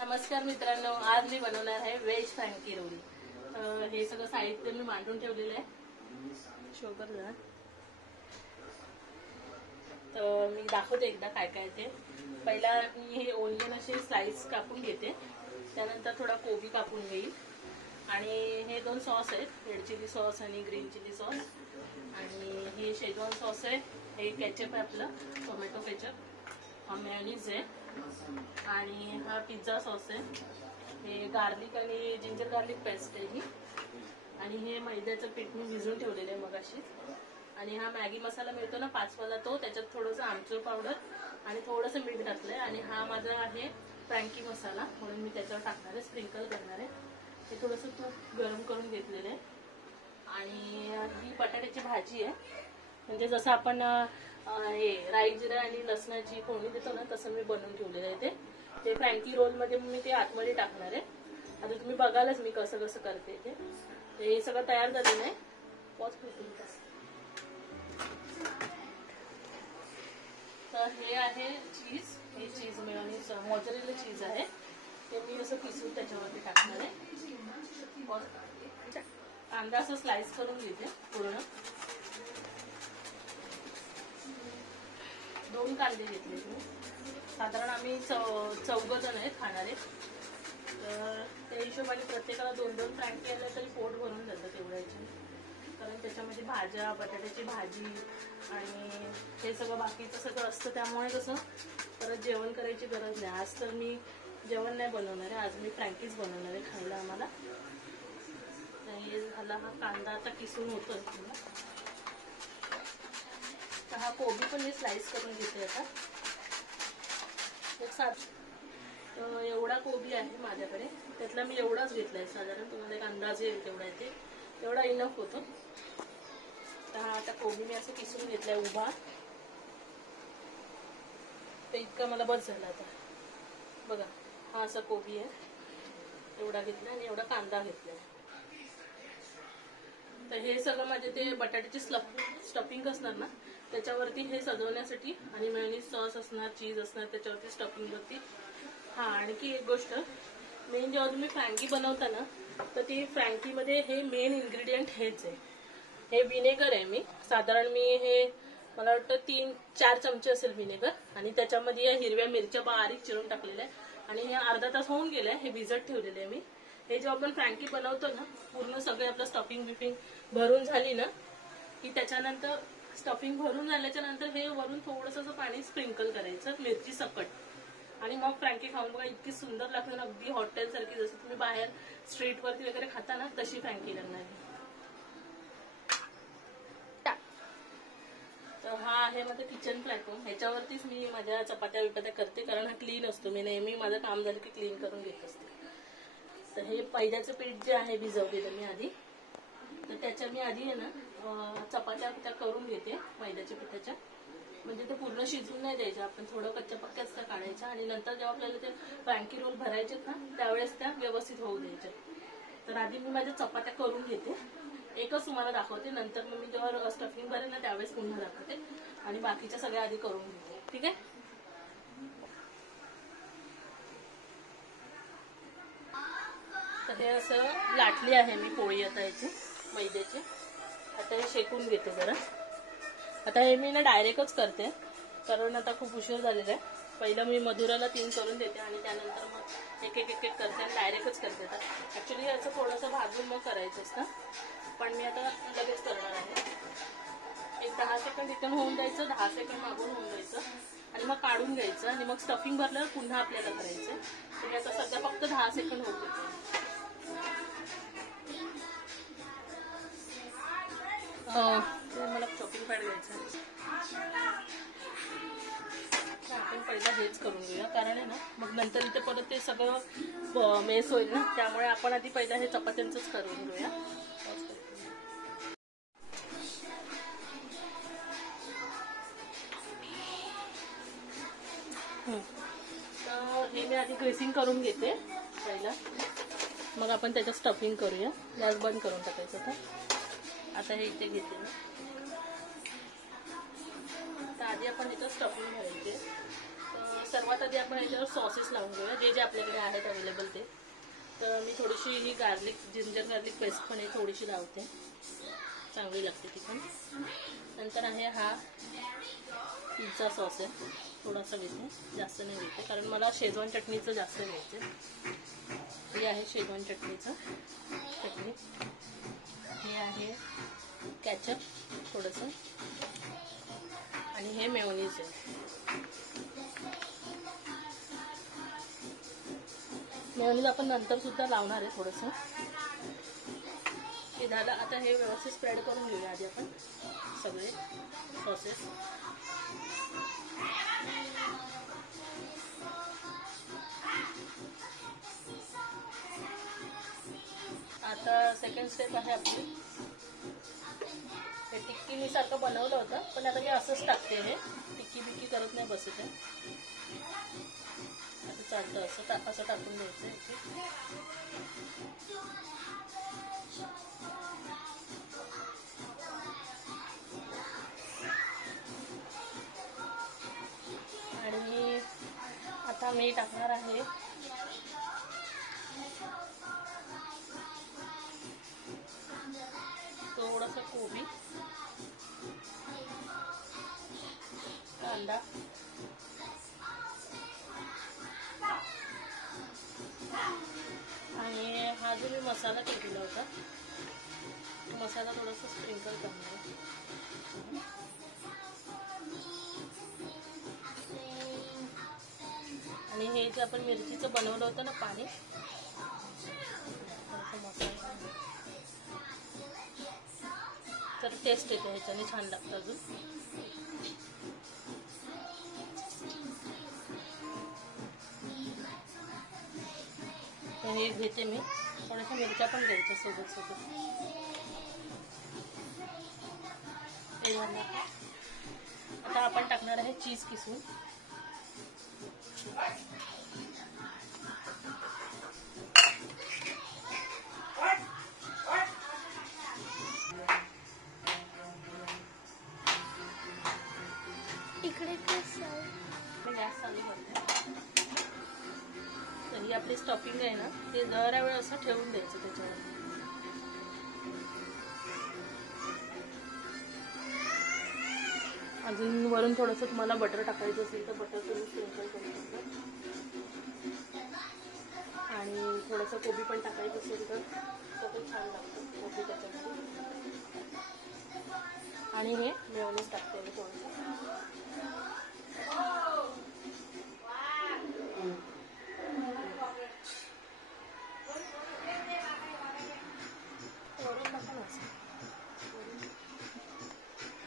नमस्कार मित्रांनो, आज मी बनवणार आहे व्हेज फ्रँकी रोल। हे सगळं साहित्य मी मांडून ठेवलेलं आहे। शोकर जरा तर मी दाखवते एकदा काय काय ते। पहिला मी हे ओनियन असे स्लाइस कापून घेते, त्यानंतर थोडा कोबी कापून घेईल आणि हे दोन सॉस आहेत, रेड चिली सॉस आणि ग्रीन चिली सॉस, आणि हे शेजवान सॉस आहे, हे केचप आहे आपलं टोमॅटो केचप, हा मेयोनीज आहे आणि हा पिझ्झा सॉस आहे, हे गार्लिक आणि जिंजर गार्लिक पेस्ट आहे ही, आणि हे मैद्याचं पीठ मी भिजवून ठेवलेलं आहे मगाशी, आणि हा मॅगी मसाला मिळतो ना 5 वाला तो, त्याच्यात थोडंसं आमचूर पावडर आणि थोडंसं मीठ घातलंय, आणि हा माझा आहे फ्रँकी मसाला म्हणून मी त्याच्यावर टाकणार आहे, स्प्रिंकल करणार आहे। हे थोडंसं तूप गरम करून घेतलेलं आहे, आणि ही बटाट्याची भाजी आहे, म्हणजे जसं आपण हे राई जिरा आणि लसणाची फोडणी देतो ना तसं मी बनवून ठेवलेलं आहे। ते फ्रँकी रोल मध्ये मी ते आतमध्ये टाकणार आहे। आता तुम्ही बघालच मी कसं कसं करते ते। हे सगळं तयार झालेलं आहे। तर हे आहे चीज, हे चीज मेयोनीज मोझरेला चीज आहे, ते मी असं किसून त्याच्यावरती टाकणार आहे। कांदा असं स्लाइस करून घेते पूर्ण, 2 कांदे घेतले मी, साधारण आम्ही 14 जण आहेत खाणारे, तर त्या हिशोबाने प्रत्येकाला 2-2 फ्रँकी आल्या तरी पोट भरून जातं तेवढ्याची, कारण त्याच्यामध्ये भाज्या, बटाट्याची भाजी आणि हे सगळं बाकीचं सगळं असतं, त्यामुळे कसं परत जेवण करायची गरज नाही। आज तर मी जेवण नाही बनवणार आहे, आज मी फ्रँकीच बनवणार आहे खायला आम्हाला। हे झाला, हा कांदा आता किसून होतोय, तर हा कोबी पण मी स्लाइस करून घेते आता एक साथ। तर एवढा कोबी आहे माझ्याकडे, त्यातला मी एवढाच घेतलाय, साधारण तुम्हाला एक अंदाज येईल तेवढा आहे, ते एवढा इनफ होतो। तर हा आता कोबी मी असं किसून घेतलाय उभा, तर इतका मला बस झाला। आता बघा, हा असा कोबी आहे, एवढा घेतला आणि एवढा कांदा घेतलाय। तर हे सगळं माझे ते बटाट्याची स्टफिंग असणार ना त्याच्यावरती हे सजवण्यासाठी, आणि मेयोनीज सॉस असणार, चीज असणार त्याच्यावरती स्टफिंग वरती। हा, आणखी एक गोष्ट मेन, जेव्हा तुम्ही फ्रँकी बनवता ना तर ती फ्रँकी मध्ये हे मेन इन्ग्रेडियंट हेच आहे, हे विनेगर आहे। मी साधारण हे मला वाटतं 3-4 चमचे असेल विनेगर, आणि त्याच्यामध्ये या हिरव्या मिरच्या बारीक चिरून टाकलेल्या आहे, आणि हे अर्धा तास होऊन गेलाय, हे भिजत ठेवलेले आहे मी। हे जेव्हा आपण फ्रँकी बनवतो ना, पूर्ण सगळे आपलं स्टफिंग बिफिंग भरून झाली ना की त्याच्यानंतर स्टफिंग भरून झाल्याच्या नंतर हे वरून थोडंसं पाणी स्प्रिंकल करायचं मिरची सकट, आणि मग फ्रँकी खाऊन बघा, इतकी सुंदर लागते ना, अगदी हॉटेल सारखी, जसं तुम्ही बाहेर स्ट्रीट वरती वगैरे खाता ना तशी फ्रँकी लागणार। तर हा आहे माझा किचन प्लॅटफॉर्म, ह्याच्यावरतीच मी माझ्या चपात्या विपात्या करते, कारण हा क्लीन असतो, मी नेहमी माझं काम झालं की क्लीन करून घेत असते। तर हे मैद्याचं पीठ जे आहे भिजवलेलं मी आधी, तर त्याच्या मी आधी आहे ना चपात्या त्या करून घेते मैद्याच्या पिठाच्या, म्हणजे ते पूर्ण शिजून नाही द्यायच्या, आपण थोडं कच्च्या पक्क्याच त्या काढायच्या, आणि नंतर जेव्हा आपल्याला ते फ्रँकी रोल भरायचे ना त्यावेळेस त्या व्यवस्थित होऊ द्यायच्या। तर आधी मी माझ्या चपात्या करून घेते, एकच तुम्हाला दाखवते, नंतर मग मी जेव्हा स्टफिंग भरेल ना त्यावेळेस पुन्हा दाखवते, आणि बाकीच्या सगळ्या आधी करून घेते, ठीक आहे। तर हे असं लाटली आहे मी पोळी आता याची मैद्याची, आता हे शेकून घेते जरा। आता हे मी ना डायरेक्टच करते, कारण आता खूप उशीर झालेला आहे। पहिलं मी मधुराला 3 करून देते, आणि त्यानंतर मग एक एक करते आणि डायरेक्टच करते। आता ऍक्च्युली याचं थोडंसं भाजून मग करायचं असतं, पण मी आता लगेच करणार आहे। एक 10 सेकंड इथून होऊन द्यायचं, 10 सेकंड मागून होऊन द्यायचं, आणि मग काढून घ्यायचं, आणि मग स्टफिंग भरल्यावर पुन्हा आपल्याला करायचं। तर आता सध्या फक्त 10 सेकंड होत देते। मला चॉपिंग पॅड घ्यायचं, आपण पहिला हेच करून घेऊया, कारण आहे ना मग नंतर इथे परत ते सगळं मेस होईल ना, त्यामुळे आपण आधी पहिला हे चपात्यांचंच करून घेऊया। तर हे मी आधी ग्रेसिंग करून घेते पहिला, मग आपण त्याच्यात स्टफिंग करूया। गॅस बंद करून टाकायचं आता हे इथे घेते मी, तर आधी आपण इथं स्टफिंग घालायचे। सर्वात आधी आपण याच्यावर सॉसेस लावून घेऊया, जे जे आपल्याकडे आहेत अवेलेबल ते. तर मी थोडीशी ही जिंजर गार्लिक पेस्ट पण थोडीशी लावते, चांगली लागते ती पण. नंतर आहे हा पिझ्झा सॉस आहे, थोडासा घेते, जास्त नाही घेते कारण मला शेजवान चटणीचं जास्त घ्यायचं. हे आहे शेजवान चटणीचं चटणी. हे आहे कॅचअप थोडंसं, आणि हे मेयोनीज आहे. मेयोनीज आपण नंतर सुद्धा लावणार आहे थोडंसं. हे झालं. आता हे व्यवस्थित स्प्रेड करून घेऊया आधी आपण सगळे सॉसेस. आता सेकंड स्टेप आहे आपली. हे टिक्की मी सारखं बनवलं होतं, पण आता मी असंच टाकते. हे टिक्की बिक्की करत नाही बसत आहे, असं चालतं. असं टाकून द्यायचं आहे. आणि आता मी टाकणार आहे थोडंसं कोबी, कांदा, आणि हा जो मी मसाला केलेला होता मसाला थोडासा स्प्रिंकल करणार आहे. आणि हे जे आपण मिरचीचं बनवलं होतं ना पाणी, मसाला तर टेस्ट येते ह्याच्याने, छान लागतं अजून. हे घेते मी, थोड्याशा मिरच्या पण घ्यायच्या सोबत सोबत. आता आपण टाकणार आहे चीज किसून. इकडे गॅस चालू करते. तर ही आपली स्टफिंग आहे ना, ते जरा वेळ असं ठेवून द्यायचं त्याच्यावर. अजून वरून थोडंसं तुम्हाला बटर टाकायचं असेल तर बटर तुम्ही स्प्रिंकल करू शकता. आणि थोडंसं कोबी पण टाकायचं असेल तर ते छान लागतं कोबी त्याच्यामध्ये. आणि हे मेयोनीज टाकते मी थोडंसं.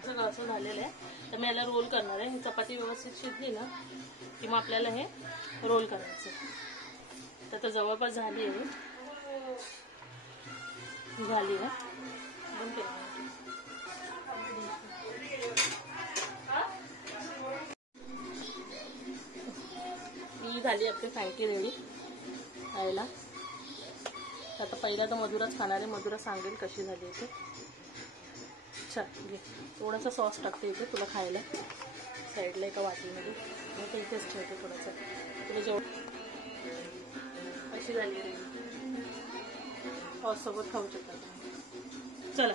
सगळं असं झालेलं आहे. तर मी याला रोल करणार आहे. ही चपाती व्यवस्थित शिजली ना की मग आपल्याला हे रोल करायचं. तर जवळपास झाली आहे. ही झाली आपली फ्रँकी रेडी खायला. आता पहिला तर मधुराच खाणार आहे. मधुरा सांगेल कशी झाली आहे. चल घे, थोडासा सॉस टाकते इथे तुला खायला साईडला एका वाटीमध्ये. मग ते इथेच ठेवते थोडासा. तुला जेवढं अशी झाली रेडी. सॉस सोबत खाऊ शकता. चला.